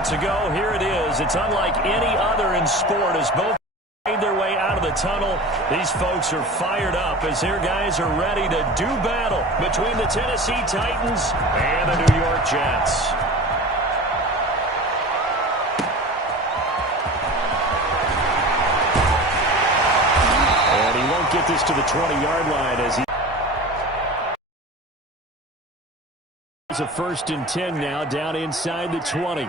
moments ago. Here it is. It's unlike any other in sport as both made their way out of the tunnel. These folks are fired up as their guys are ready to do battle between the Tennessee Titans and the New York Jets. And he won't get this to the 20-yard line as he... It's a 1st and 10 now, down inside the 20.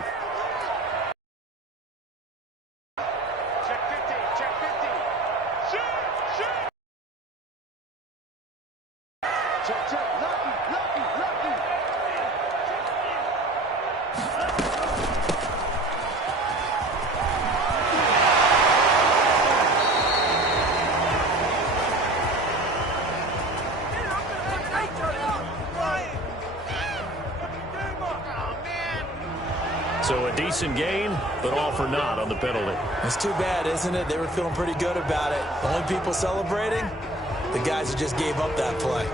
So a decent gain, but all for naught on the penalty. It's too bad, isn't it? They were feeling pretty good about it. The only people celebrating, the guys who just gave up that play.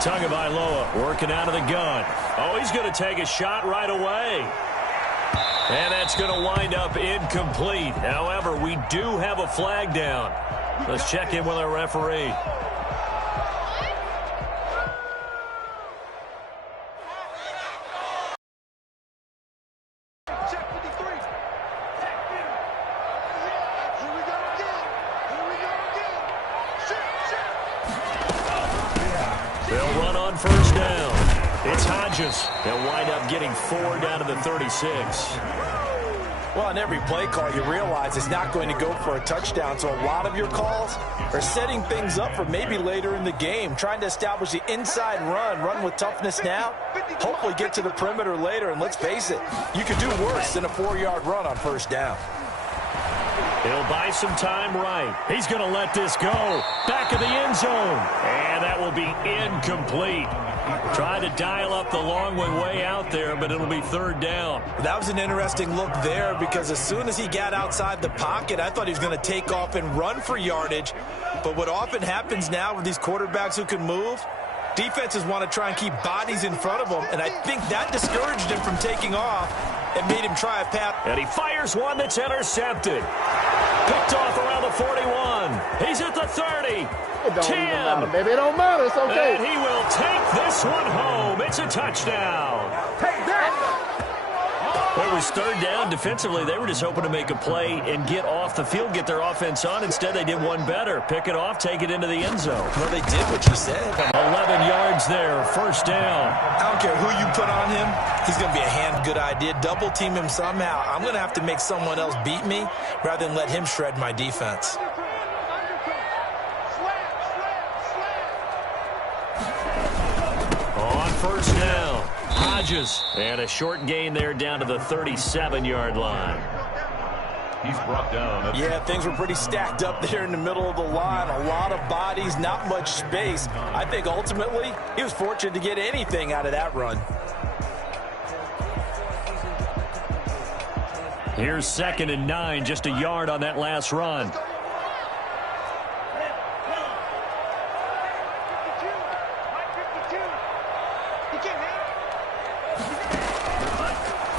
Tagovailoa working out of the gun. Oh, he's going to take a shot right away. And that's going to wind up incomplete. However, we do have a flag down. Let's check in with our referee. They'll run on 1st down. It's Hodges. They'll wind up getting 4 down to the 36. Well, on every play call, you realize it's not going to go for a touchdown, so a lot of your calls are setting things up for maybe later in the game, trying to establish the inside run with toughness now, hopefully get to the perimeter later, and let's face it, you could do worse than a 4-yard run on 1st down. He'll buy some time right. He's going to let this go. Back of the end zone. And that will be incomplete. Trying to dial up the long way out there, but it'll be 3rd down. That was an interesting look there because as soon as he got outside the pocket, I thought he was going to take off and run for yardage. But what often happens now with these quarterbacks who can move, defenses want to try and keep bodies in front of them, and I think that discouraged him from taking off and made him try a pass. And he fires one that's intercepted. Picked off around the 41. He's at the 30. It don't 10. even matter, baby. It don't matter. It's okay. And he will take this one home. It's a touchdown. Take that. Well, it was 3rd down. Defensively, they were just hoping to make a play and get off the field, get their offense on. Instead, they did one better. Pick it off, take it into the end zone. Well, they did what you said. 11 yards there, 1st down. I don't care who you put on him. He's going to be a good idea. Double team him somehow. I'm going to have to make someone else beat me rather than let him shred my defense. On 1st down, Hodges. And a short gain there down to the 37-yard line. He's brought down. Yeah, things were pretty stacked up there in the middle of the line. A lot of bodies, not much space. I think ultimately he was fortunate to get anything out of that run. Here's 2nd and 9, just a yard on that last run.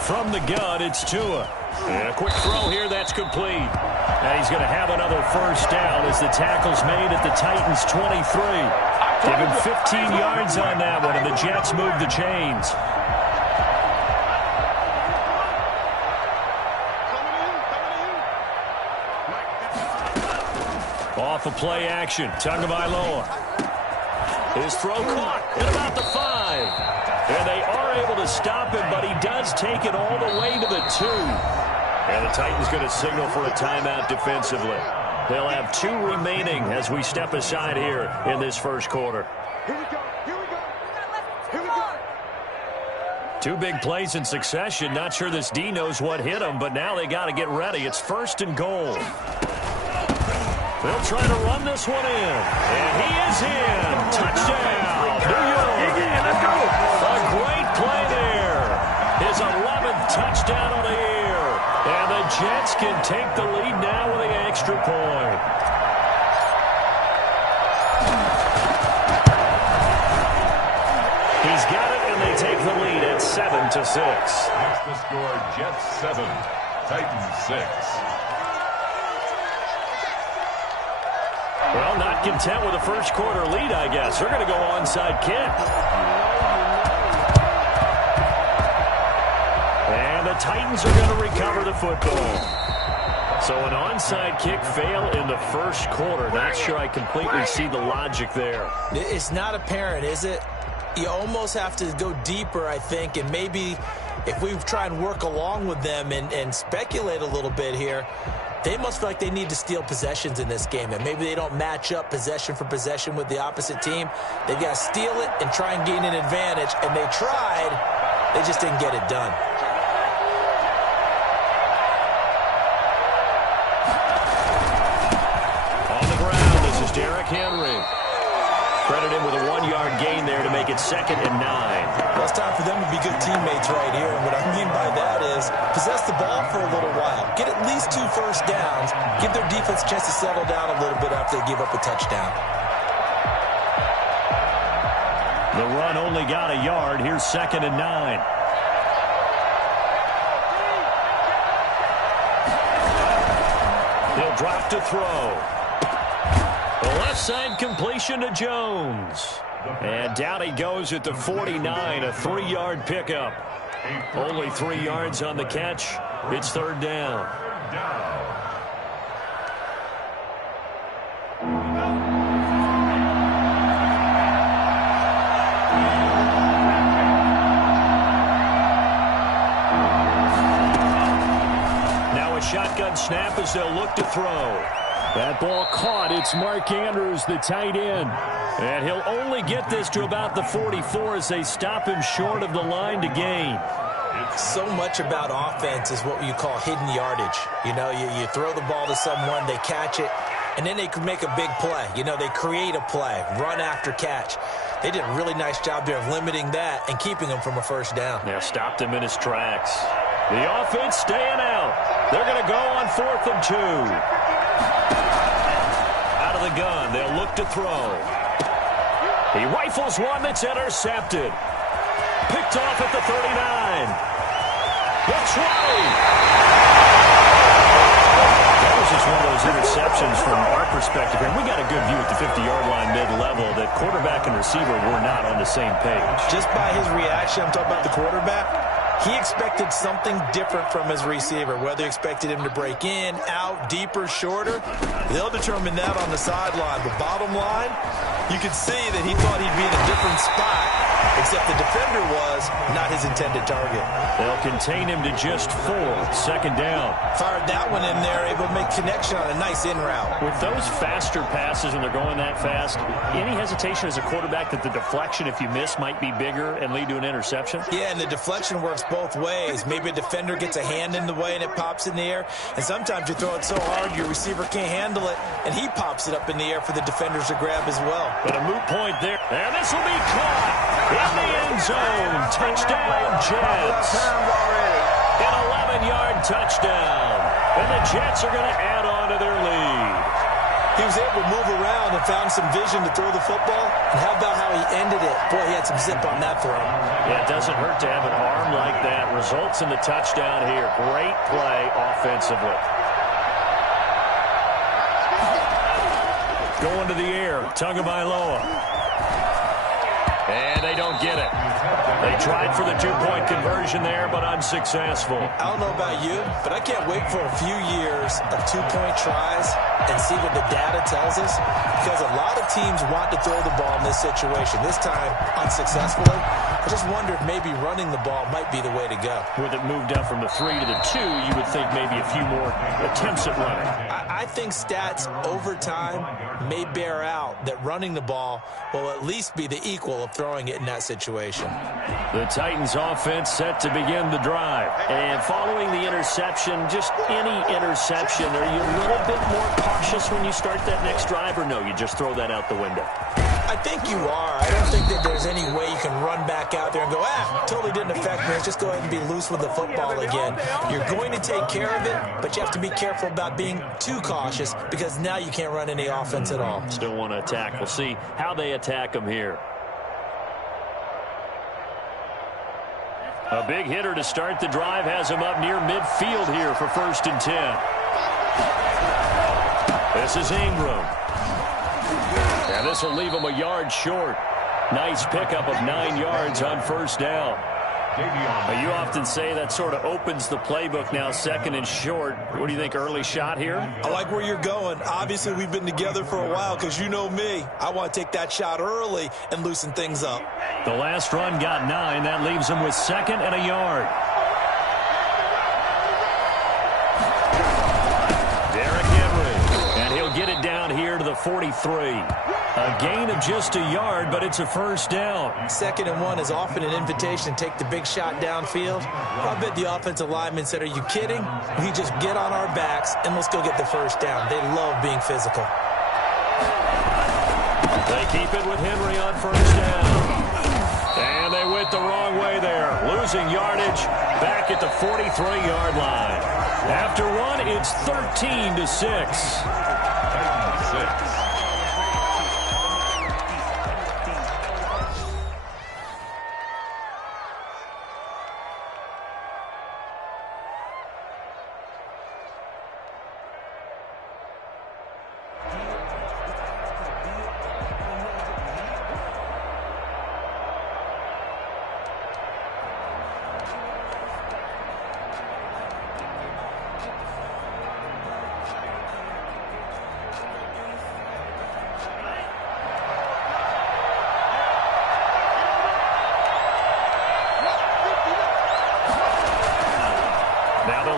From the gun, it's Tua. And a quick throw here, that's complete. Now he's going to have another 1st down as the tackle's made at the Titans' 23. Give him 15 yards on that one, and the Jets move the chains. Off of play action, Tagovailoa. His throw caught at about the 5. And they are able to stop him, but he does take it all the way to the 2. And the Titans going to signal for a timeout defensively. They'll have 2 remaining as we step aside here in this 1st quarter. Here we go. Here we go. Here we go. 2 big plays in succession. Not sure this D knows what hit him, but now they got to get ready. It's 1st and goal. They'll try to run this one in. And he is in. Touchdown, New York. Let's go. A great play there. His 11th touchdown of the year. And the Jets can take the lead now with the extra point. He's got it, and they take the lead at 7-6. That's the score. Jets 7, Titans 6. Well, not content with a first quarter lead, I guess. They're going to go onside kick. And the Titans are going to recover the football. So an onside kick fail in the first quarter. Not sure I completely see the logic there. It's not apparent, is it? You almost have to go deeper, I think, and maybe if we try and work along with them and speculate a little bit here, they must feel like they need to steal possessions in this game, and maybe they don't match up possession for possession with the opposite team. They've got to steal it and try and gain an advantage, and they tried. They just didn't get it done. On the ground, this is Derrick Henry. Credit him with a 1-yard gain there to make it 2nd and 9. Well, it's time for them to be good teammates right here. And what I mean by that is possess the ball for a little while. Get at least 2 first downs. Give their defense a chance to settle down a little bit after they give up a touchdown. The run only got a yard. Here's 2nd and 9. He'll drop to throw. The left side completion to Jones. And down he goes at the 49, a 3-yard pickup. Only 3 yards on the catch. It's 3rd down. Now a shotgun snap as they'll look to throw. That ball caught. It's Mark Andrews, the tight end. And he'll only get this to about the 44 as they stop him short of the line to gain. So much about offense is what you call hidden yardage. You know, you throw the ball to someone, they catch it, and then they can make a big play. You know, they create a play, run after catch. They did a really nice job there of limiting that and keeping him from a first down. Yeah, stopped him in his tracks. The offense staying out. They're going to go on 4th and 2. Out of the gun, they'll look to throw. He rifles one that's intercepted. Picked off at the 39. The try. That was just one of those interceptions from our perspective. And we got a good view at the 50-yard line mid-level that quarterback and receiver were not on the same page. Just by his reaction, I'm talking about the quarterback, he expected something different from his receiver, whether he expected him to break in, out, deeper, shorter. They'll determine that on the sideline. But bottom line, you could see that he thought he'd be in a different spot, except the defender was not his intended target. They'll contain him to just 4. 2nd down. Fired that one in there, able to make connection on a nice in route. With those faster passes when they're going that fast, any hesitation as a quarterback that the deflection, if you miss, might be bigger and lead to an interception? Yeah, and the deflection works both ways. Maybe a defender gets a hand in the way and it pops in the air. And sometimes you throw it so hard your receiver can't handle it, and he pops it up in the air for the defenders to grab as well. But a moot point there. And this will be caught in the end zone. Touchdown, Jets. An 11-yard touchdown. And the Jets are going to add on to their lead. He was able to move around and found some vision to throw the football. And how about how he ended it? Boy, he had some zip on that throw. Yeah, it doesn't hurt to have an arm like that. Results in the touchdown here. Great play offensively. Going to the air, Tagovailoa. And they don't get it. They tried for the 2-point conversion there, but unsuccessful. I don't know about you, but I can't wait for a few years of 2-point tries and see what the data tells us, because a lot of teams want to throw the ball in this situation. This time, unsuccessfully. I just wonder if maybe running the ball might be the way to go. With it moved up from the 3 to the 2, you would think maybe a few more attempts at running. I think stats over time may bear out that running the ball will at least be the equal of throwing it in that situation. The Titans offense set to begin the drive. And following the interception, just any interception, are you a little bit more cautious when you start that next drive, or no, you just throw that out the window? I think you are. I don't think that there's any way you can run back out there and go, totally didn't affect me. Let's just go ahead and be loose with the football again. You're going to take care of it, but you have to be careful about being too cautious because now you can't run any offense at all. Still want to attack. We'll see how they attack them here. A big hitter to start the drive has him up near midfield here for 1st and 10. This is Ingram. And this will leave him a yard short. Nice pickup of 9 yards on 1st down. You often say that sort of opens the playbook now, 2nd and short. What do you think, early shot here? I like where you're going. Obviously, we've been together for a while because you know me. I want to take that shot early and loosen things up. The last run got 9. That leaves him with 2nd and a yard. Derrick Henry. And he'll get it down here to the 43. A gain of just a yard, but it's a 1st down. 2nd and 1 is often an invitation to take the big shot downfield. I bet the offensive lineman said, are you kidding? We just get on our backs and let's go get the 1st down. They love being physical. They keep it with Henry on 1st down. And they went the wrong way there. Losing yardage back at the 43-yard line. After 1, it's 13-6.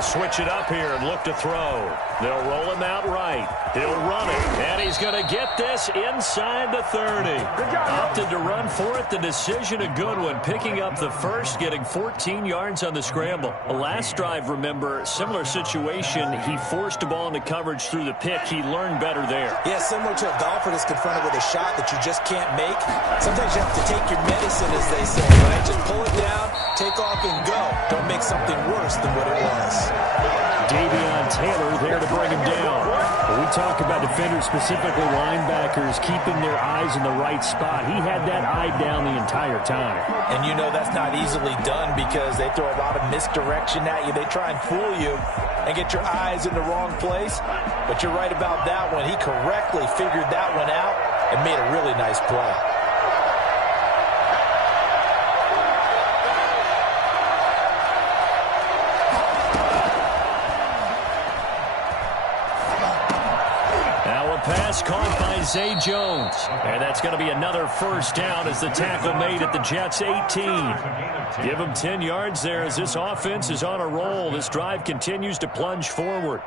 Switch it up here and look to throw. They'll roll him out right. He'll run it, and he's going to get this inside the 30. Opted to run for it. The decision a good one. Picking up the 1st, getting 14 yards on the scramble. The last drive, remember, similar situation. He forced a ball into coverage through the pick. He learned better there. Yeah, similar to a golfer that's confronted with a shot that you just can't make. Sometimes you have to take your medicine, as they say, right? Just pull it down, take off, and go. Don't make something worse than what it was. Davion Taylor there to bring him down. When we talk about defenders, specifically linebackers, keeping their eyes in the right spot. He had that eye down the entire time. And you know that's not easily done because they throw a lot of misdirection at you. They try and fool you and get your eyes in the wrong place. But you're right about that one. He correctly figured that one out and made a really nice play. Pass caught by Zay Jones. And that's going to be another 1st down as the tackle made at the Jets' 18. Give them 10 yards there as this offense is on a roll. This drive continues to plunge forward.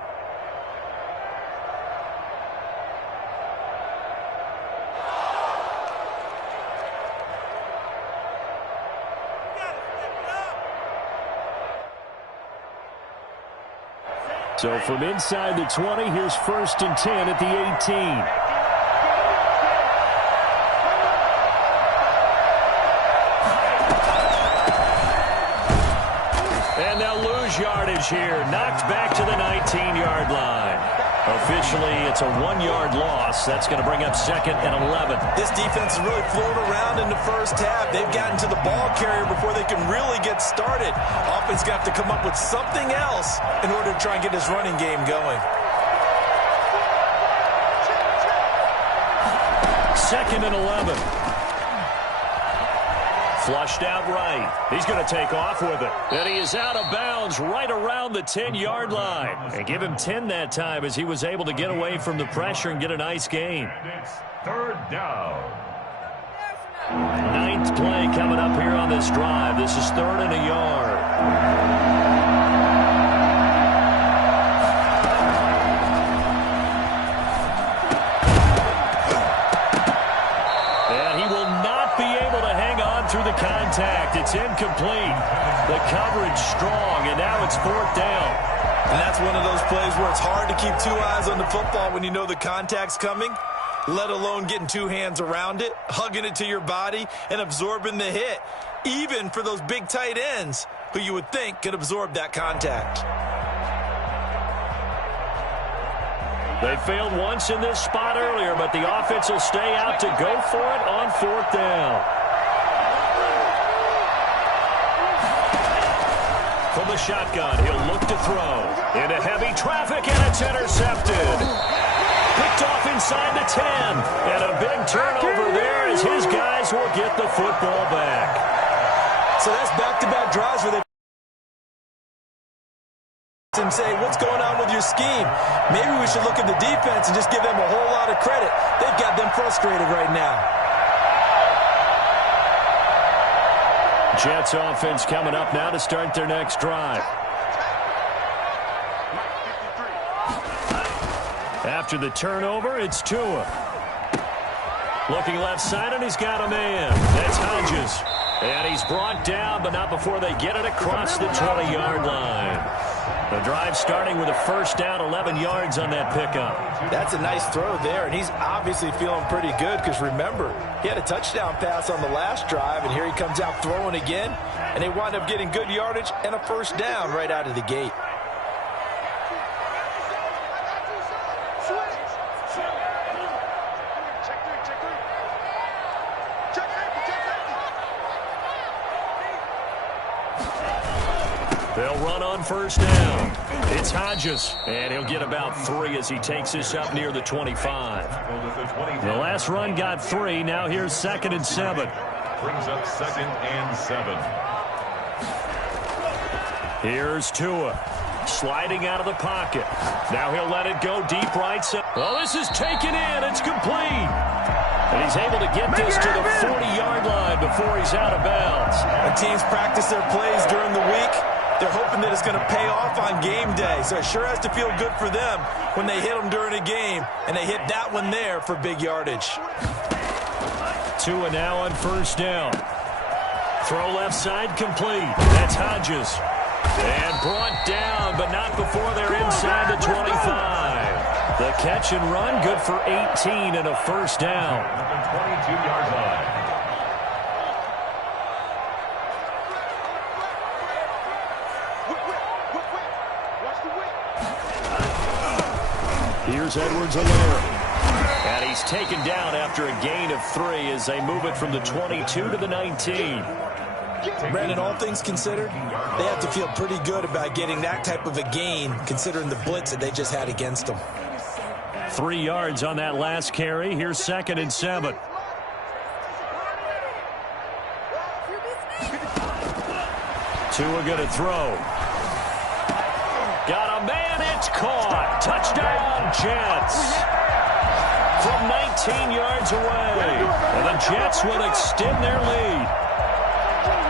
So from inside the 20, here's 1st and 10 at the 18. And they'll lose yardage here. Knocked back to the 19-yard line. Officially, it's a 1-yard loss. That's going to bring up 2nd and 11. This defense is really floating around in the 1st half. They've gotten to the ball carrier before they can really get started. Offense got to come up with something else in order to try and get this running game going. 2nd and 11. Flushed out right. He's going to take off with it. And he is out of bounds right around the 10-yard line. And give him 10 that time as he was able to get away from the pressure and get a nice gain. It's 3rd down. 9th play coming up here on this drive. This is 3rd and a yard. Through the contact. It's incomplete. The coverage strong, and now it's 4th down. And that's one of those plays where it's hard to keep 2 eyes on the football when you know the contact's coming. let alone getting two hands around it, hugging it to your body, and absorbing the hit, even for those big tight ends who you would think could absorb that contact. They failed once in this spot earlier, but the offense will stay out to go for it on 4th down. From the shotgun, he'll look to throw. Into heavy traffic, and it's intercepted. Picked off inside the 10. And a big turnover there as his guys will get the football back. So that's back-to-back drives where they and say, what's going on with your scheme? Maybe we should look at the defense and just give them a whole lot of credit. They've got them frustrated right now. Jets offense coming up now to start their next drive. After the turnover, it's Tua. Looking left side, and he's got a man. That's Hodges. And he's brought down, but not before they get it across the 20-yard line. The drive starting with a first down, 11 yards on that pickup. That's a nice throw there, and he's obviously feeling pretty good because, remember, he had a touchdown pass on the last drive, and here he comes out throwing again, and they wind up getting good yardage and a first down right out of the gate. They'll run on first down. It's Hodges, and he'll get about 3 as he takes this up near the 25. The last run got 3. Now here's 2nd and 7. Brings up 2nd and 7. Here's Tua. Sliding out of the pocket. Now he'll let it go deep right side. Oh, this is taken in. It's complete. And he's able to get this to the 40-yard line before he's out of bounds. When teams practice their plays during the week, they're hoping that it's going to pay off on game day. So it sure has to feel good for them when they hit them during a game, and they hit that one there for big yardage. Tua now on first down. Throw left side complete. That's Hodges. And brought down, but not before they're inside the 25. The catch and run, good for 18 and a first down. 22-yard line. Here's Edwards-Helaire. And he's taken down after a gain of 3 as they move it from the 22 to the 19. Brandon, all things considered, they have to feel pretty good about getting that type of a gain considering the blitz that they just had against them. 3 yards on that last carry. Here's 2nd and 7. Tua going to throw. Got a man, it's caught. Touchdown, Jets. From 19 yards away. And the Jets will extend their lead.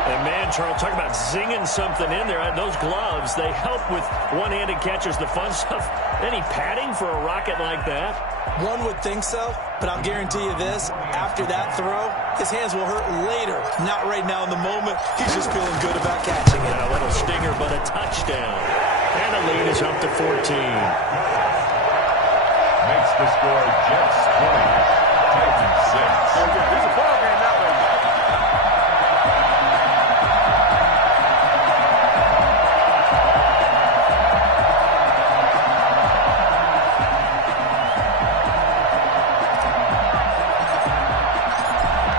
And man, Charles, talk about zinging something in there. Those gloves, they help with one-handed catches, the fun stuff. Any padding for a rocket like that? One would think so, but I'll guarantee you this. After that throw, his hands will hurt later. Not right now in the moment. He's just feeling good about catching it. A little stinger, but a touchdown. And the lead is up to 14. Makes the score Jets 20, Titans 6. It's a ball game that way.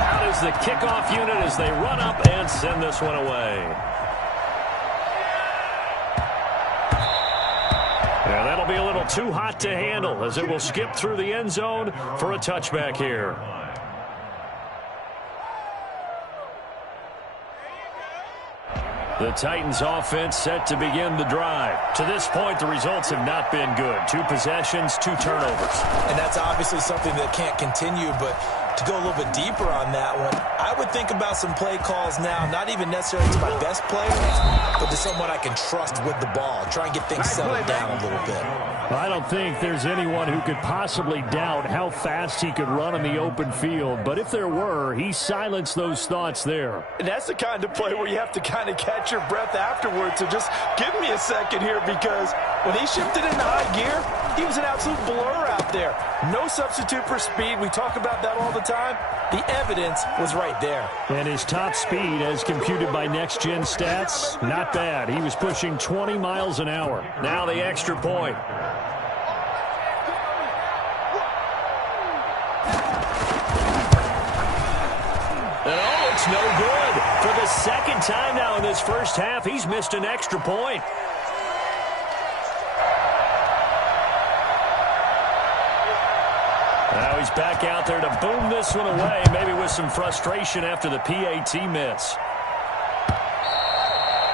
Out is the kickoff unit as they run up and send this one away. Yeah, that'll be a little too hot to handle as it will skip through the end zone for a touchback here. The Titans offense set to begin the drive. To this point, the results have not been good. 2 possessions, 2 turnovers. And that's obviously something that can't continue, but to go a little bit deeper on that one, I would think about some play calls now, not even necessarily to my best players, but to someone I can trust with the ball. Try and get things settled down a little bit. I don't think there's anyone who could possibly doubt how fast he could run in the open field, but if there were, he silenced those thoughts there. And that's the kind of play where you have to kind of catch your breath afterwards. So just give me a second here, because when he shifted into high gear, He was an absolute blur out there. No substitute for speed. We talk about that all the time. The evidence was right there. And his top speed, as computed by Next Gen Stats, not bad. He was pushing 20 miles an hour. Now the extra point. And oh, it's no good. For the second time now in this first half, he's missed an extra point. Now he's back out there to boom this one away, maybe with some frustration after the PAT miss.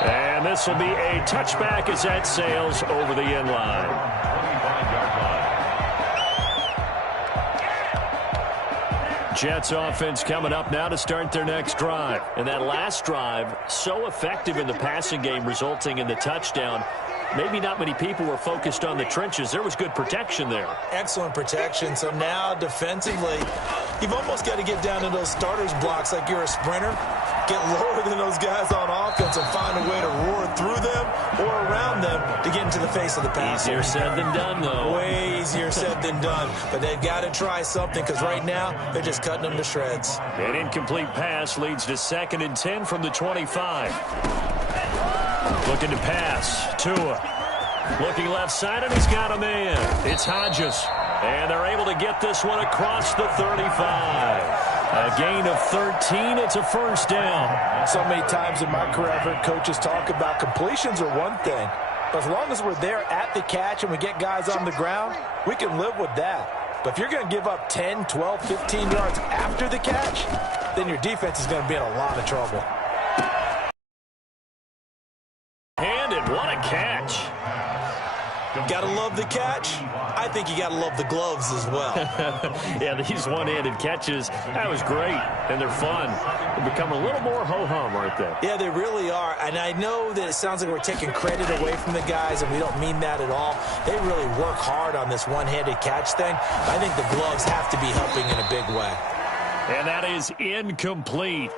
And this will be a touchback as that sails over the end line. 25-yard line. Jets offense coming up now to start their next drive. And that last drive, so effective in the passing game, resulting in the touchdown. Maybe not many people were focused on the trenches. There was good protection there. Excellent protection. So now defensively, you've almost got to get down to those starters blocks like you're a sprinter. Get lower than those guys on offense and find a way to roar through them or around them to get into the face of the passer. Easier said than done, though. Way easier said than done. But they've got to try something because right now they're just cutting them to shreds. An incomplete pass leads to 2nd and 10 from the 25. Looking to pass. Tua. Looking left side, and he's got a man. It's Hodges. And they're able to get this one across the 35. A gain of 13. It's a first down. So many times in my career, I've heard coaches talk about completions are one thing. But as long as we're there at the catch and we get guys on the ground, we can live with that. But if you're going to give up 10, 12, 15 yards after the catch, then your defense is going to be in a lot of trouble. And what a catch. Gotta love the catch. I think you gotta love the gloves as well. Yeah, these one-handed catches, that was great, and they're fun. They become a little more ho-hum, aren't they? Yeah, they really are, and I know that it sounds like we're taking credit away from the guys, and we don't mean that at all. They really work hard on this one-handed catch thing. I think the gloves have to be helping in a big way. And that is incomplete.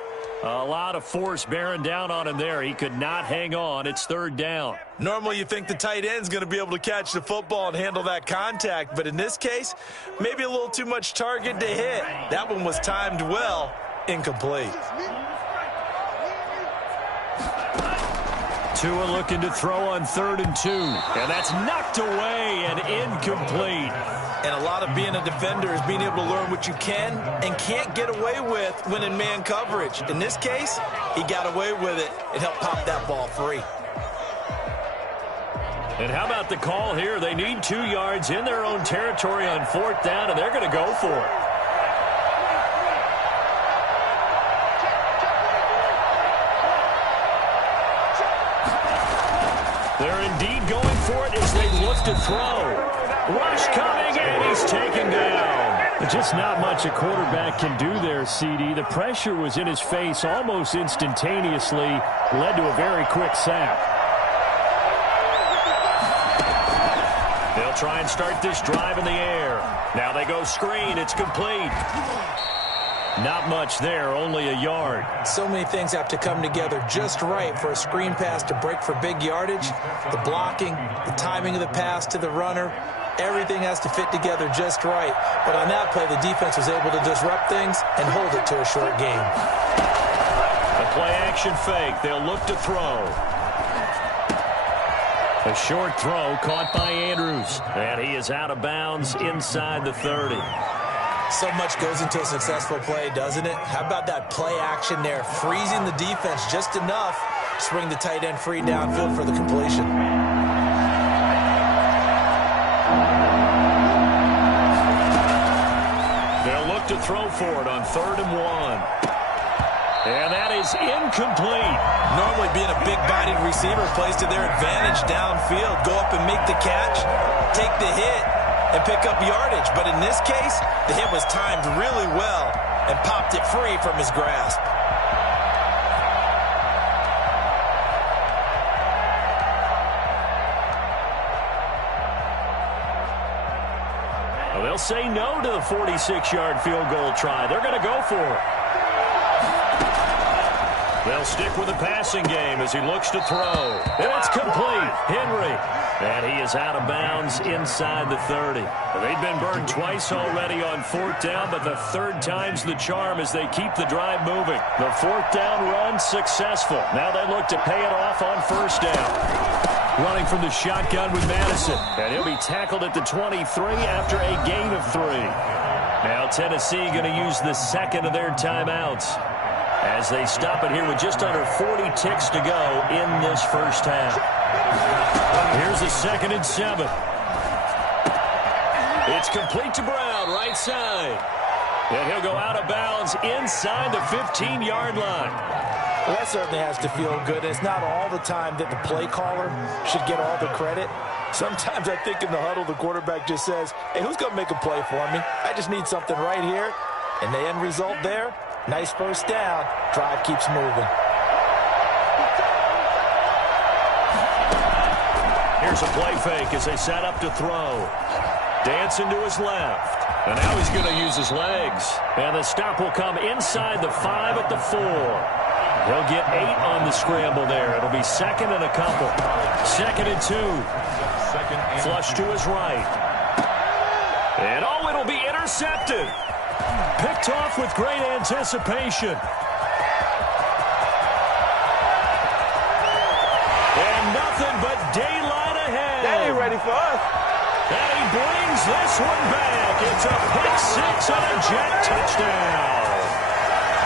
A lot of force bearing down on him there. He could not hang on. It's 3rd down. Normally you think the tight end's going to be able to catch the football and handle that contact, but in this case, maybe a little too much target to hit. That one was timed well, incomplete. Tua looking to throw on 3rd and 2. And that's knocked away and incomplete. And a lot of being a defender is being able to learn what you can and can't get away with when in man coverage. In this case, he got away with it and helped pop that ball free. And how about the call here? They need 2 yards in their own territory on 4th down, and they're going to go for it. They're indeed going for it as they look to throw. Rush coming, and he's taken down. Just not much a quarterback can do there, CD. The pressure was in his face almost instantaneously, led to a very quick sack. They'll try and start this drive in the air. Now they go screen. It's complete. Not much there, only a yard. So many things have to come together just right for a screen pass to break for big yardage. The blocking, the timing of the pass to the runner, everything has to fit together just right. But on that play, the defense was able to disrupt things and hold it to a short game. A play-action fake. They'll look to throw. A short throw caught by Andrews. And he is out of bounds inside the 30. So much goes into a successful play, doesn't it? How about that play action there? Freezing the defense just enough to swing the tight end free downfield for the completion. They'll look to throw for it on 3rd and 1. And that is incomplete. Normally being a big-bodied receiver plays to their advantage downfield. Go up and make the catch, take the hit, and pick up yardage. But in this case, the hit was timed really well and popped it free from his grasp. Well, they'll say no to the 46-yard field goal try. They're going to go for it. They'll stick with the passing game as he looks to throw. And it's complete. Henry. And he is out of bounds inside the 30. They've been burned twice already on fourth down, but the third time's the charm as they keep the drive moving. The fourth down run successful. Now they look to pay it off on first down. Running from the shotgun with Madison. And he'll be tackled at the 23 after a gain of 3. Now Tennessee going to use the second of their timeouts as they stop it here with just under 40 ticks to go in this first half. Here's a 2nd and 7. It's complete to Brown, right side. And he'll go out of bounds inside the 15-yard line. Well, that certainly has to feel good. It's not all the time that the play caller should get all the credit. Sometimes I think in the huddle, the quarterback just says, hey, who's going to make a play for me? I just need something right here. And the end result there, nice first down. Drive keeps moving. Here's a play fake as they set up to throw. Dancing to his left. And now he's going to use his legs. And the stop will come inside the 5 at the 4. He'll get 8 on the scramble there. It'll be 2nd and a couple. 2nd and 2. Flush to his right. And oh, it'll be intercepted. Picked off with great anticipation. And nothing but daylight ahead. That ain't ready for us. And he brings this one back. It's a pick 6 on a Jet touchdown.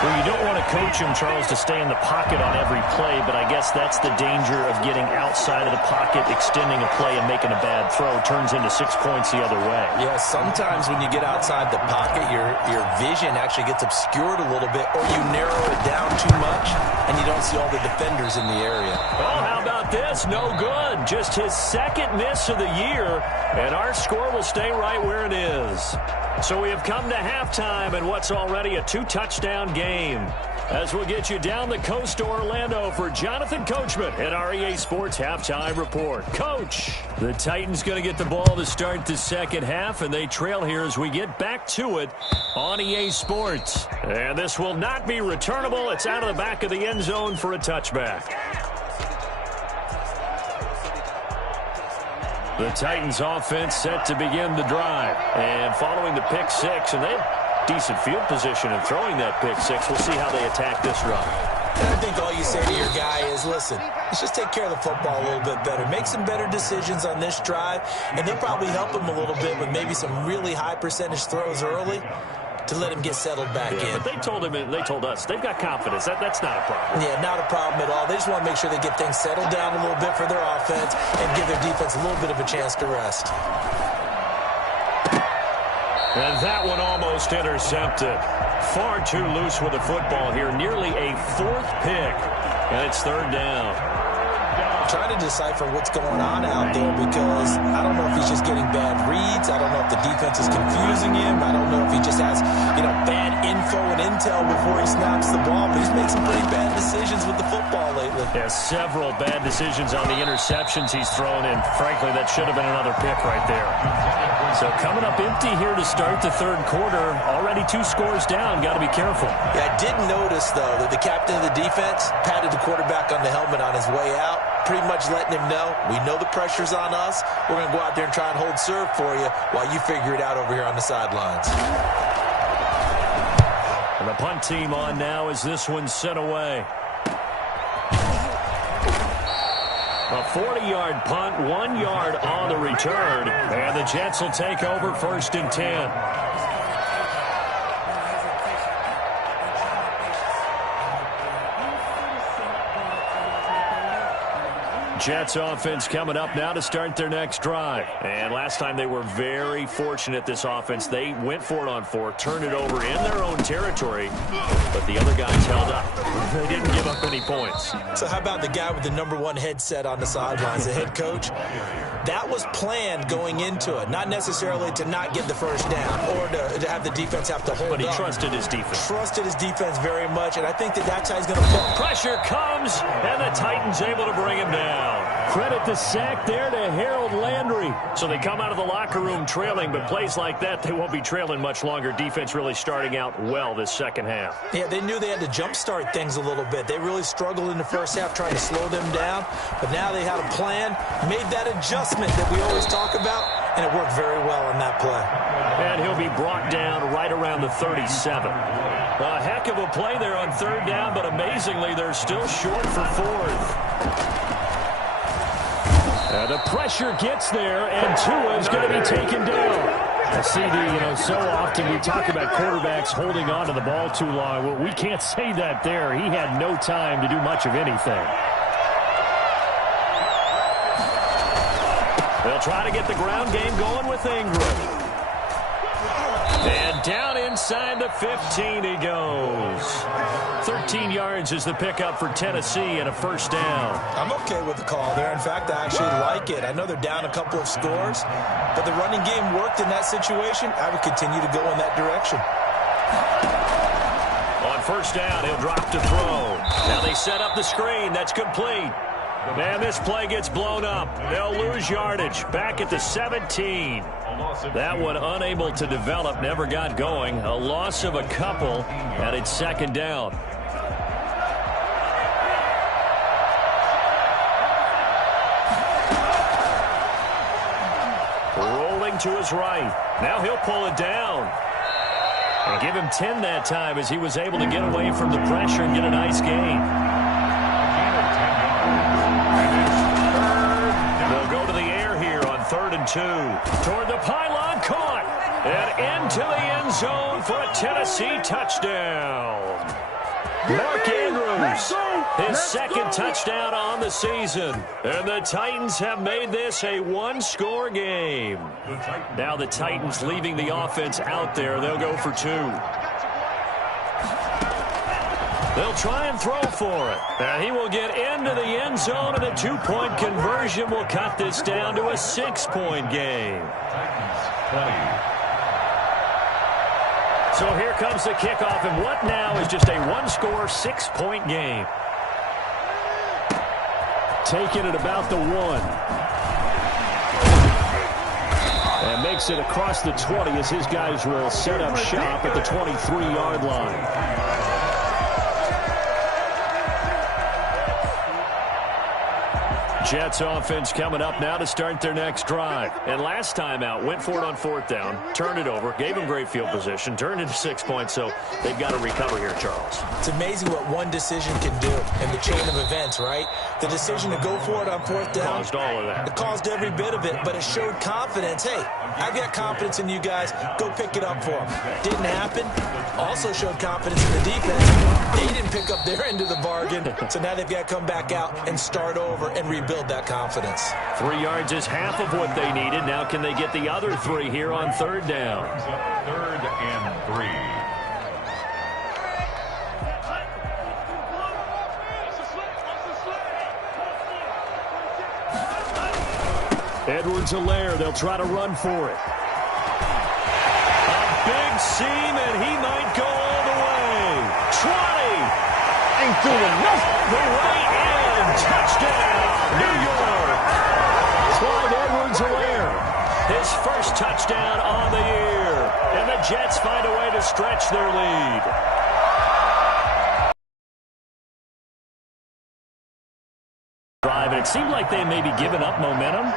Well, you don't want to coach him, Charles, to stay in the pocket on every play, but I guess that's the danger of getting outside of the pocket, extending a play and making a bad throw. Turns into 6 points the other way. Yeah, sometimes when you get outside the pocket, your vision actually gets obscured a little bit, or you narrow it down too much, and you don't see all the defenders in the area. Well, how about this? No good. Just his 2nd miss of the year, and our score will stay right where it is. So we have come to halftime in what's already a 2-touchdown game. As we'll get you down the coast to Orlando for Jonathan Coachman at our EA Sports Halftime Report. Coach, the Titans going to get the ball to start the second half, and they trail here as we get back to it on EA Sports. And this will not be returnable. It's out of the back of the end zone for a touchback. The Titans offense set to begin the drive. And following the pick 6, and they have decent field position in throwing that pick 6. We'll see how they attack this run. And I think all you say to your guy is, listen, let's just take care of the football a little bit better. Make some better decisions on this drive, and they'll probably help him a little bit with maybe some really high percentage throws early to let him get settled back in. But they told him, and they told us, they've got confidence. That's not a problem. Yeah, not a problem at all. They just want to make sure they get things settled down a little bit for their offense and give their defense a little bit of a chance to rest. And that one almost intercepted. Far too loose with the football here. Nearly a 4th pick. And it's 3rd down. Trying to decipher what's going on out there because I don't know if he's just getting bad reads. I don't know if the defense is confusing him. I don't know if he just has, bad info and intel before he snaps the ball. But he's made some pretty bad decisions with the football lately. Yeah, several bad decisions on the interceptions he's thrown in. Frankly, that should have been another pick right there. So coming up empty here to start the 3rd quarter. Already 2 scores down. Got to be careful. Yeah, I did notice, though, that the captain of the defense patted the quarterback on the helmet on his way out. Pretty much letting him know, we know the pressure's on us. We're going to go out there and try and hold serve for you while you figure it out over here on the sidelines. And the punt team on now as this one's sent away. A 40-yard punt, 1 yard on the return. And the Jets will take over 1st and 10. Jets offense coming up now to start their next drive. And last time they were very fortunate, this offense. They went for it on 4, turned it over in their own territory, but the other guys held up. They didn't give up any points. So how about the guy with the #1 headset on the sidelines, the head coach? That was planned going into it, not necessarily to not get the first down or to have the defense have to hold up. But he trusted his defense. Trusted his defense very much, and I think that's how he's going to play. Pressure comes, and the Titans able to bring him down. credit the sack there to Harold Landry. So they come out of the locker room trailing, but plays like that, they won't be trailing much longer. Defense really starting out well this second half. Yeah, they knew they had to jumpstart things a little bit. They really struggled in the first half trying to slow them down, but now they had a plan, made that adjustment that we always talk about, and it worked very well on that play. And he'll be brought down right around the 37. A heck of a play there on third down, but amazingly, they're still short for fourth. The pressure gets there, and Tua is going to be taken down. CD, so often we talk about quarterbacks holding on to the ball too long. Well, we can't say that there. He had no time to do much of anything. They'll try to get the ground game going with Ingram. And down inside the 15 he goes. 13 yards is the pickup for Tennessee and a first down. I'm okay with the call there. In fact, I actually like it. I know they're down a couple of scores, but the running game worked in that situation. I would continue to go in that direction. On first down, he'll drop to throw. Now they set up the screen. That's complete. And this play gets blown up. They'll lose yardage. Back at the 17. That one unable to develop, never got going. A loss of a couple, and it's second down. Rolling to his right. Now he'll pull it down. And give him 10 that time as he was able to get away from the pressure and get a nice gain. Third and 2. Toward the pylon, caught. And into the end zone for a Tennessee touchdown. Mark Andrews, his second touchdown on the season. And the Titans have made this a one-score game. Now the Titans leaving the offense out there. They'll go for 2. They'll try and throw for it. And he will get into the end zone, and a 2-point conversion will cut this down to a 6-point game. So here comes the kickoff, and what now is just a one-score, 6-point game. Taking it about the 1. And makes it across the 20 as his guys will set up shop at the 23-yard line. Jets offense coming up now to start their next drive. And last time out, went for it on fourth down, turned it over, gave them great field position, turned it to 6 points, so they've got to recover here, Charles. It's amazing what one decision can do in the chain of events, right? The decision to go for it on fourth down. Caused all of that. It caused every bit of it, but it showed confidence. Hey, I've got confidence in you guys. Go pick it up for them. Didn't happen. Also showed confidence in the defense. They didn't pick up their end of the bargain, so now they've got to come back out and start over and rebuild that confidence. 3 yards is half of what they needed. Now can they get the other 3 here on third down? Third and 3. Edwards-Helaire, they'll try to run for it. A big seam, and he might go all the way. 20. Ain't doing nothing. The way in. Touchdown, New York. Clyde Edwards-Helaire, his first touchdown on the year. And the Jets find a way to stretch their lead. And it seemed like they may be giving up momentum.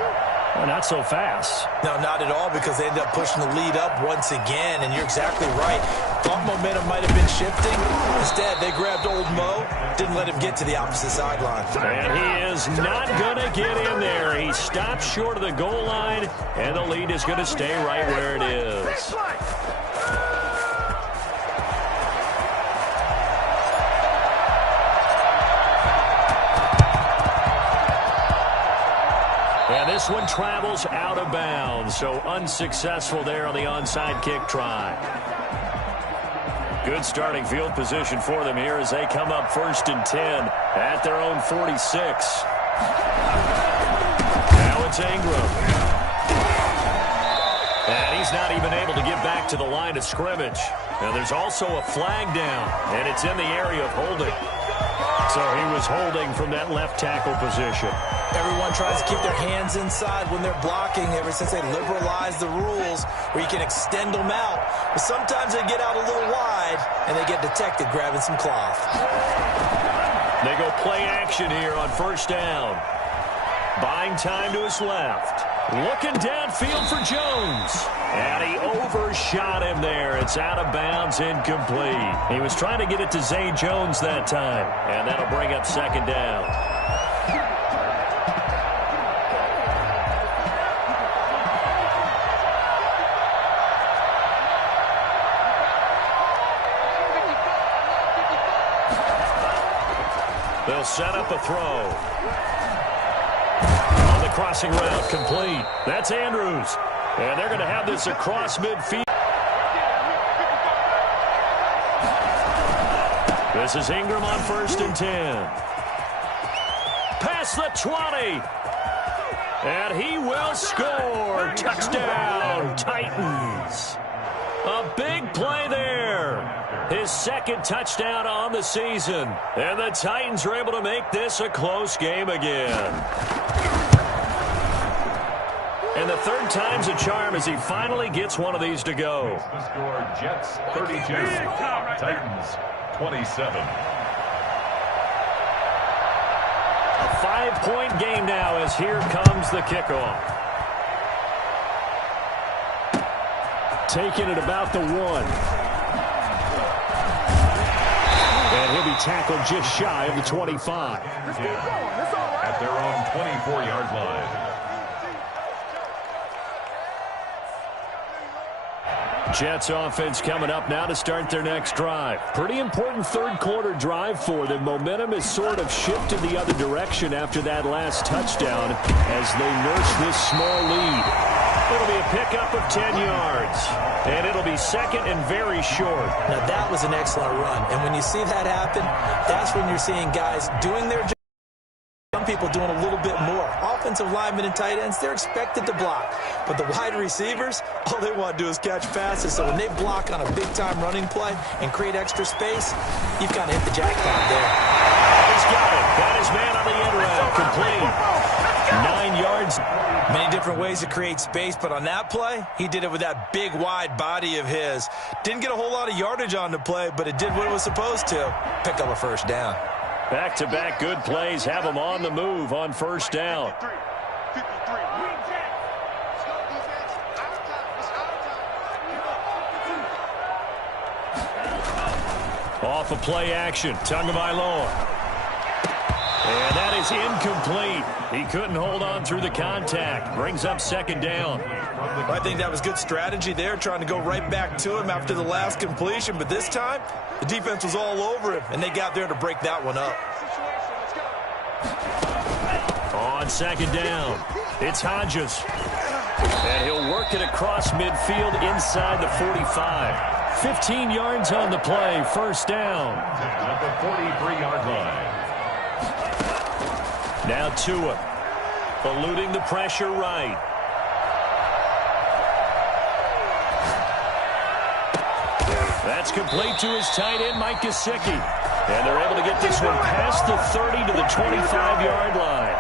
Well, not so fast. No, not at all, because they end up pushing the lead up once again, and you're exactly right. Thought momentum might have been shifting. Instead, they grabbed old Mo, didn't let him get to the opposite sideline. And he is not going to get in there. He stopped short of the goal line, and the lead is going to stay right where it is. And this one travels out of bounds, so unsuccessful there on the onside kick try. Good starting field position for them here as they come up 1st and 10 at their own 46. Now it's Ingram. And he's not even able to get back to the line of scrimmage. Now there's also a flag down, and it's in the area of holding. So he was holding from that left tackle position. Everyone tries to keep their hands inside when they're blocking ever since they liberalized the rules where you can extend them out. But sometimes they get out a little wide and they get detected grabbing some cloth. They go play action here on first down. Buying time to his left. Looking downfield for Jones. And he overshot him there. It's out of bounds, incomplete. He was trying to get it to Zay Jones that time. And that'll bring up second down. They'll set up a throw. On the crossing route, complete. That's Andrews. And they're going to have this across midfield. This is Ingram on 1st and 10. Past the 20. And he will score. Touchdown, Titans. A big play there. His second touchdown on the season. And the Titans are able to make this a close game again. And the third time's a charm as he finally gets one of these to go. The score, Jets 32, Titans 27. A 5-point game now as here comes the kickoff. Taking it about the 1. And he'll be tackled just shy of the 25. At their own 24-yard line. Jets offense coming up now to start their next drive. Pretty important third quarter drive for them. Momentum has sort of shifted the other direction after that last touchdown as they nurse this small lead. It'll be a pickup of 10 yards. And it'll be second and very short. Now that was an excellent run. And when you see that happen, that's when you're seeing guys doing their job. Some people doing a little bit more. Offensive linemen and tight ends, they're expected to block. But the wide receivers, all they want to do is catch passes. So when they block on a big-time running play and create extra space, you've got to hit the jackpot there. He's got it. Got his man on the end route. Complete. 9 yards. Many different ways to create space, but on that play, he did it with that big, wide body of his. Didn't get a whole lot of yardage on the play, but it did what it was supposed to. Pick up a first down. Back-to-back good plays have them on the move on first down. Off a play action. Tagovailoa. And that is incomplete. He couldn't hold on through the contact. Brings up second down. I think that was good strategy there, trying to go right back to him after the last completion. But this time, the defense was all over him, and they got there to break that one up. On second down, it's Hodges. And he'll work it across midfield inside the 45. 15 yards on the play, first down. At the 43-yard line. Now Tua, eluding the pressure right. That's complete to his tight end, Mike Gesicki. And they're able to get this one past the 30 to the 25-yard line.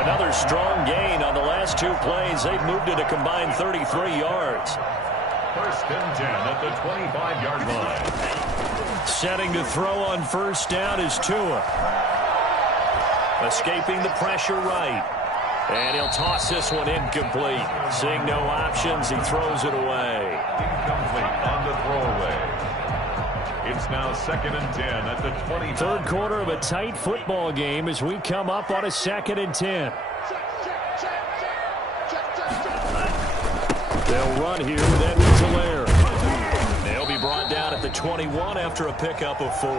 Another strong gain on the last 2 plays. They've moved it a combined 33 yards. First and 10 at the 25-yard line. Setting to throw on first down is Tua. Escaping the pressure right. And he'll toss this one incomplete. Seeing no options, he throws it away. Incomplete on the throwaway. It's now second and 10 at the 20. Third quarter of a tight football game as we come up on a second and 10. They'll run here with Edwards-Helaire. They'll be brought down at the 21 after a pickup of 4.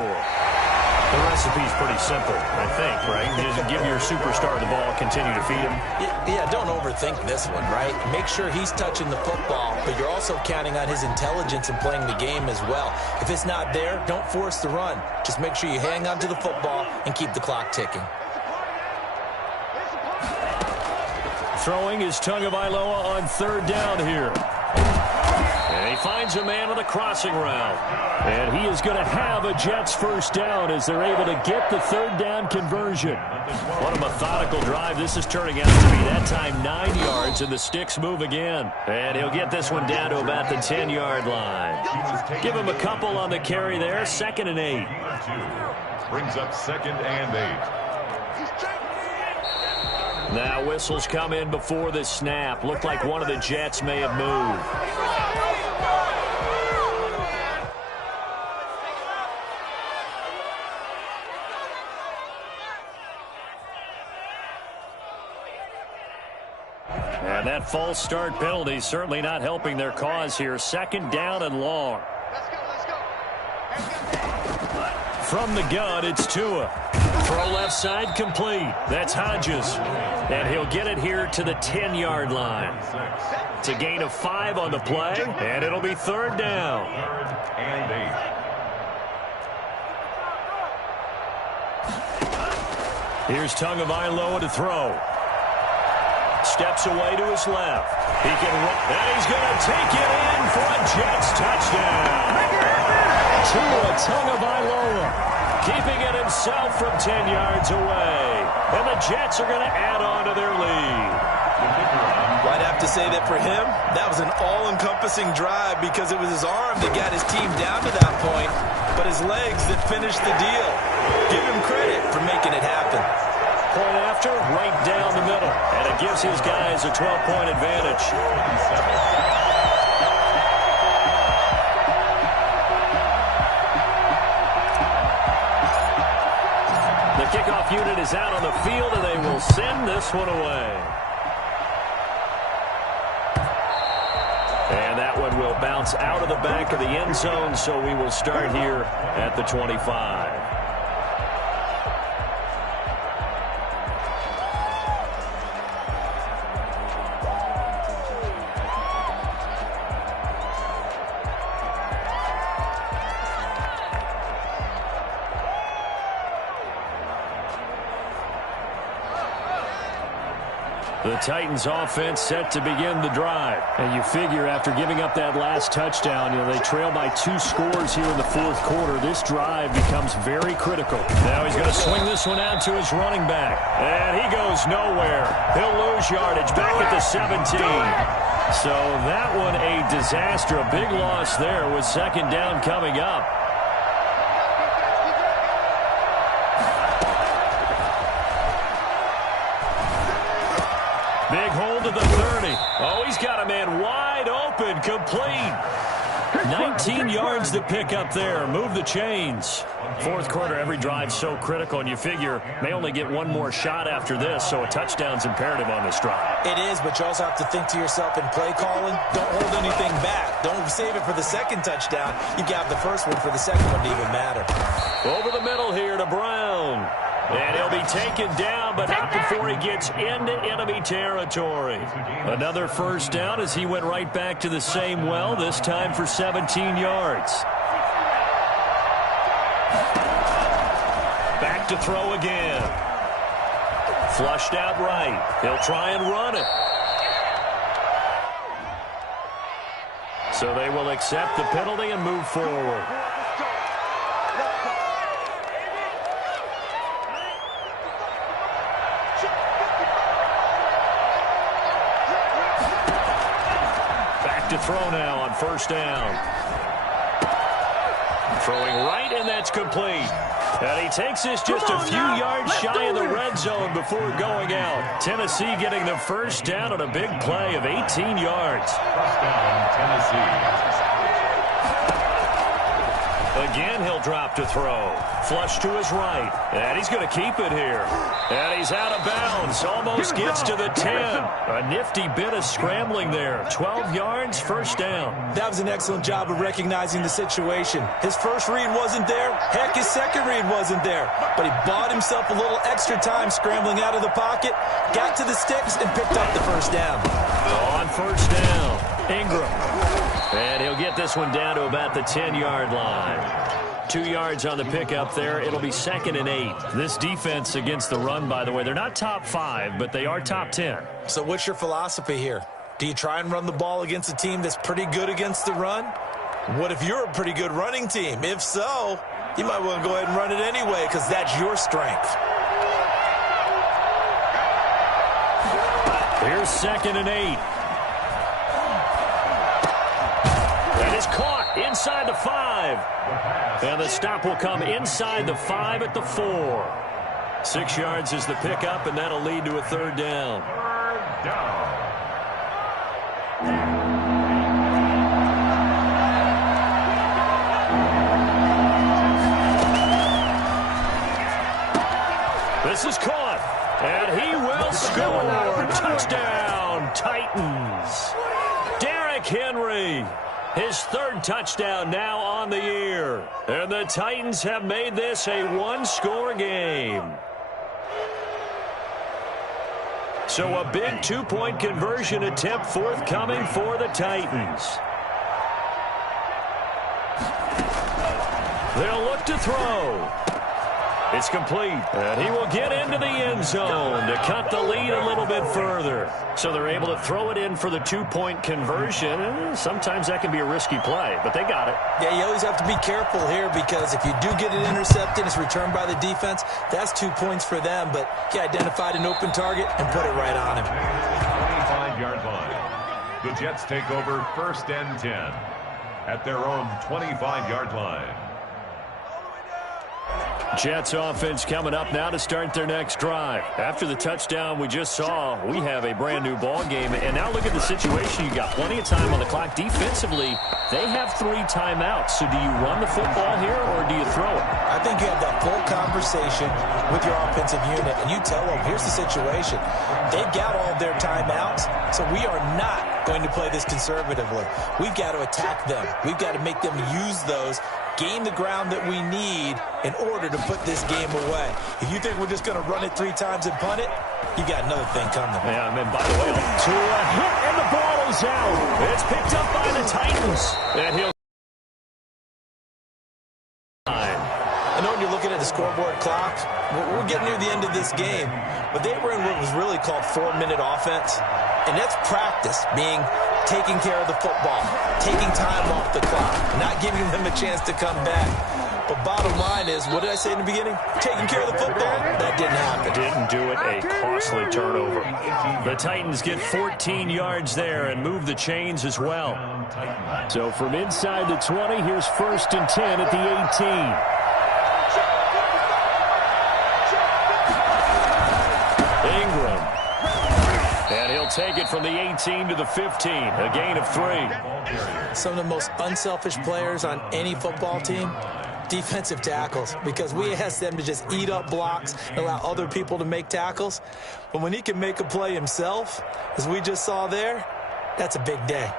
The recipe's pretty simple, I think, right? Just give your superstar the ball, continue to feed him. Yeah, don't overthink this one, right? Make sure he's touching the football, but you're also counting on his intelligence in playing the game as well. If it's not there, don't force the run. Just make sure you hang on to the football and keep the clock ticking. Throwing is Tagovailoa on third down here. And he finds finds a man on the crossing route. And he is going to have a Jets first down as they're able to get the third down conversion. What a methodical drive this is turning out to be. That time 9 yards, and the sticks move again. And he'll get this one down to about the 10-yard line. Give him a couple on the carry there. 2nd and 8. Brings up 2nd and 8. Now whistles come in before the snap. Looked like one of the Jets may have moved. And that false start penalty certainly not helping their cause here. 2nd down and long. From the gun, it's Tua. Throw left side complete. That's Hodges. And he'll get it here to the 10-yard line. It's a gain of 5 on the play, and it'll be 3rd down. 3rd and 8. Here's Tagovailoa to throw. Steps away to his left. He can run, and he's going to take it in for a Jets touchdown. Tua Tagovailoa keeping it himself from 10 yards away. And the Jets are going to add on to their lead. I'd have to say that for him, that was an all-encompassing drive because it was his arm that got his team down to that point, but his legs that finished the deal. Give him credit for making it happen. Point after, right down the middle. And it gives his guys a 12-point advantage. The kickoff unit is out on the field, and they will send this one away. And that one will bounce out of the back of the end zone, so we will start here at the 25. The Titans offense set to begin the drive. And you figure after giving up that last touchdown, they trail by 2 scores here in the 4th quarter. This drive becomes very critical. Now he's going to swing this one out to his running back. And he goes nowhere. He'll lose yardage back at the 17. So that one a disaster. A big loss there with 2nd down coming up. Big hold to the 30. Oh, he's got a man wide open, complete. 19 yards to pick up there. Move the chains. 4th quarter, every drive's so critical, and you figure may only get one more shot after this, so a touchdown's imperative on this drive. It is, but you also have to think to yourself in play calling, don't hold anything back. Don't save it for the 2nd touchdown. You got the first one for the 2nd one to even matter. Over the middle here to Brown. And he'll be taken down, but not before he gets into enemy territory. Another first down as he went right back to the same well, this time for 17 yards. Back to throw again. Flushed out right. He'll try and run it. So they will accept the penalty and move forward. To throw now on first down. Throwing right, and that's complete. And he takes this just a few yards shy of the red zone before going out. Tennessee getting the first down on a big play of 18 yards. First down, Tennessee. Again, he'll drop to throw. Flush to his right. And he's going to keep it here. And he's out of bounds. Almost gets to the 10. A nifty bit of scrambling there. 12 yards, first down. That was an excellent job of recognizing the situation. His first read wasn't there. Heck, his second read wasn't there. But he bought himself a little extra time scrambling out of the pocket, got to the sticks, and picked up the first down. On first down, Ingram. And he'll get this one down to about the 10-yard line. 2 yards on the pickup there. It'll be 2nd and 8. This defense against the run, by the way, they're not top 5, but they are top 10. So what's your philosophy here? Do you try and run the ball against a team that's pretty good against the run? What if you're a pretty good running team? If so, you might want to go ahead and run it anyway because that's your strength. Here's 2nd and 8. That is caught inside the 5. And the stop will come inside the 5 at the 4. 6 yards is the pickup, and that'll lead to a 3rd down. Third down. This is caught, and he will score. Touchdown, Titans. Derrick Henry, his 3rd touchdown now on the year. And the Titans have made this a 1-score game. So a big 2-point conversion attempt forthcoming for the Titans. They'll look to throw. It's complete, and he will get into the end zone to cut the lead a little bit further. So they're able to throw it in for the 2-point conversion. Sometimes that can be a risky play, but they got it. Yeah, you always have to be careful here because if you do get it intercepted, it's returned by the defense, that's 2 points for them. But he identified an open target and put it right on him. 25-yard line. The Jets take over 1st and 10 at their own 25-yard line. Jets offense coming up now to start their next drive. After the touchdown we just saw, we have a brand new ball game. And now look at the situation. You got plenty of time on the clock. Defensively, they have 3 timeouts. So do you run the football here or do you throw it? I think you have that full conversation with your offensive unit, and you tell them, here's the situation. They've got all of their timeouts, so we are not going to play this conservatively. We've got to attack them. We've got to make them use those, gain the ground that we need in order to put this game away. If you think we're just going to run it 3 times and punt it, you got another thing coming. Yeah, and then by the way, to a hit, and the ball is out. It's picked up by the Titans. And he'll... I know when you're looking at the scoreboard clock, we're getting near the end of this game, but they were in what was really called 4-minute offense, and that's practice, being taking care of the football, taking time off the clock, not giving them a chance to come back. But bottom line is, what did I say in the beginning? Taking care of the football. That didn't happen. Didn't do it. A costly turnover. The Titans get 14 yards there and move the chains as well. So from inside the 20, here's 1st and 10 at the 18. Ingram. And he'll take it from the 18 to the 15. A gain of 3. Some of the most unselfish players on any football team, defensive tackles, because we ask them to just eat up blocks and allow other people to make tackles. But when he can make a play himself, as we just saw there, that's a big day.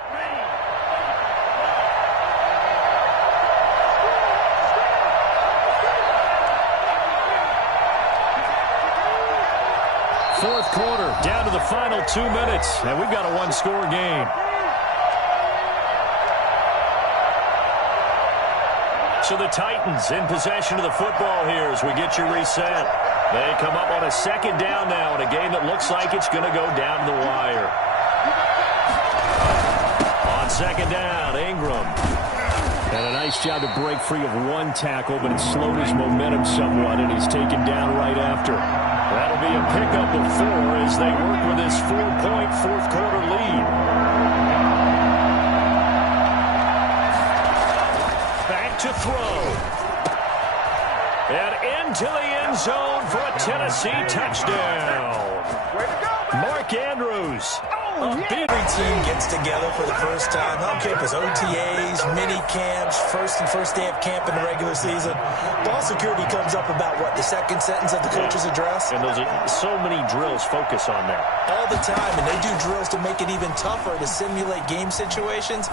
Fourth quarter, down to the final 2 minutes, and we've got a 1-score game. So the Titans in possession of the football here as we get you reset. They come up on a 2nd down now in a game that looks like it's going to go down to the wire. On 2nd down, Ingram. And a nice job to break free of 1 tackle, but it slowed his momentum somewhat, and he's taken down right after. That'll be a pickup of 4 as they work with this 4-point fourth-quarter lead. Back to throw. And into the end zone for a Tennessee touchdown. Mark Andrews. Every team gets together for the first time. I don't care if it's OTAs, mini camps, first day of camp in the regular season. Ball security comes up about, what, the 2nd sentence of the coach's address? And those are so many drills focus on that. All the time, and they do drills to make it even tougher to simulate game situations.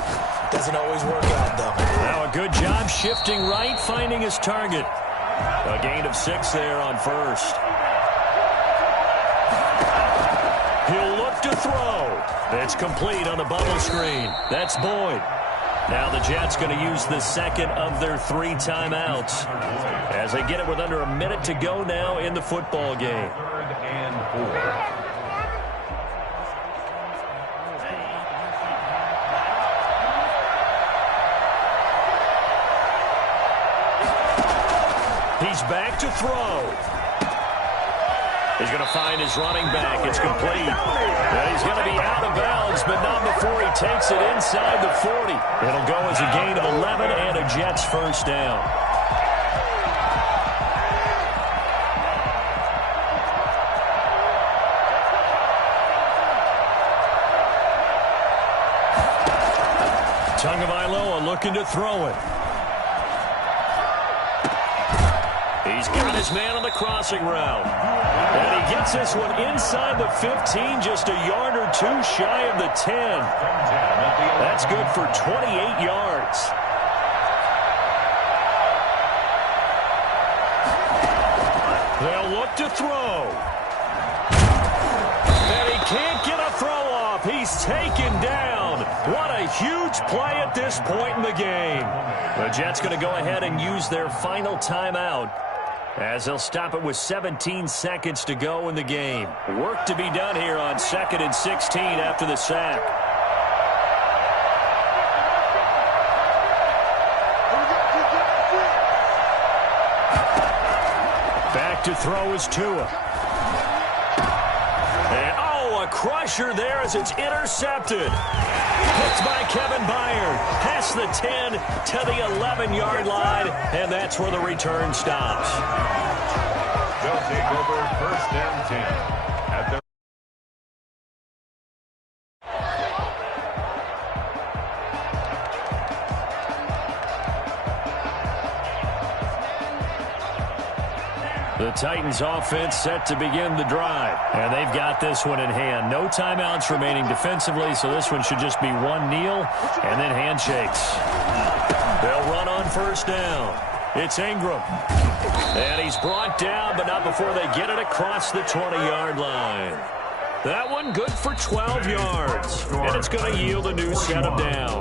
Doesn't always work out, though. Now a good job shifting right, finding his target. A gain of 6 there on 1st. He'll look to throw. It's complete on the bubble screen. That's Boyd. Now the Jets going to use the 2nd of their 3 timeouts as they get it with under a minute to go now in the football game. 3rd and 4. is back to throw. He's going to find his running back. It's complete. And he's going to be out of bounds, but not before he takes it inside the 40. It'll go as a gain of 11 and a Jets first down. Tagovailoa looking to throw it. He's got his man on the crossing route. And he gets this one inside the 15, just a yard or two shy of the 10. That's good for 28 yards. They'll look to throw. And he can't get a throw off. He's taken down. What a huge play at this point in the game. The Jets going to go ahead and use their final timeout, as they'll stop it with 17 seconds to go in the game. Work to be done here on 2nd and 16 after the sack. Back to throw is Tua. And, a crusher there as it's intercepted. Picked by Kevin Byard. Past the 10 to the 11-yard line, and that's where the return stops. They'll take over 1st and 10 at their... The Titans offense set to begin the drive. And they've got this one in hand. No timeouts remaining defensively, so this one should just be one kneel and then handshakes. They'll run on first down. It's Ingram. And he's brought down, but not before they get it across the 20-yard line. That one good for 12 yards. And it's going to yield a new set of downs.